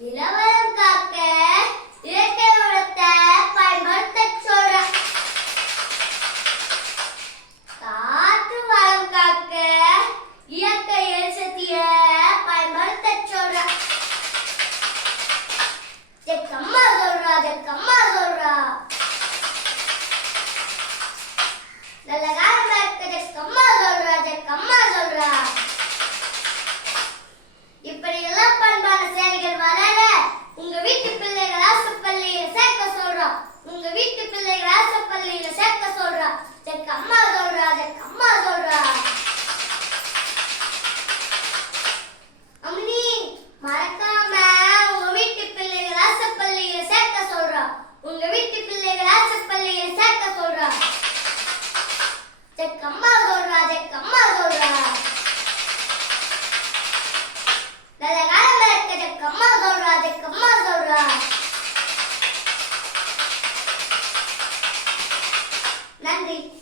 நிலவரம் காக்க இயற்கை வளத்தை பயன்படுத்த சொல்ற. காற்று வளம் காக்க இயற்கை எரிசக்திய பயன்படுத்த சொல்ற. ஜெக்கம்மா சொல்றா ஜெக்கம்மா சொல்றா. நல்லதா? உங்க வீட்டு பிள்ளைகள் அரசஸ் பள்ளியில் சேர்க்க சொல்றா. ஜக்கம்மா சொல்றா ஜக்கம்மா சொல்றா. நல்ல காலம் இருக்க ஜக்கம்மா சொல்றா ஜக்கம்மா சொல்றா. நன்றி.